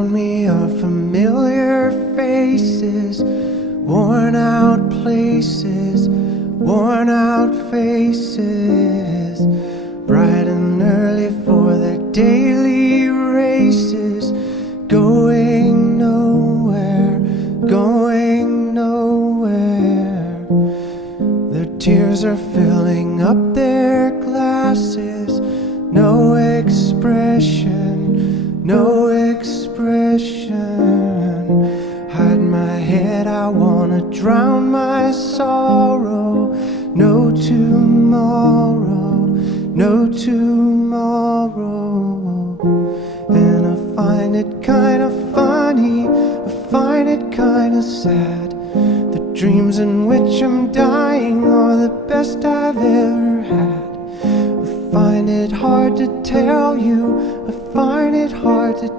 Around me are familiar faces, worn out places, worn out faces, bright and early for their daily races, going nowhere, going nowhere. Their tears are filling up their glasses, no expression, no expression. Hide my head, I wanna drown my sorrow. No tomorrow, no tomorrow. And I find it kinda funny, I find it kinda sad. The dreams in which I'm dying are the best I've ever had. I find it hard to tell you, I find it hard to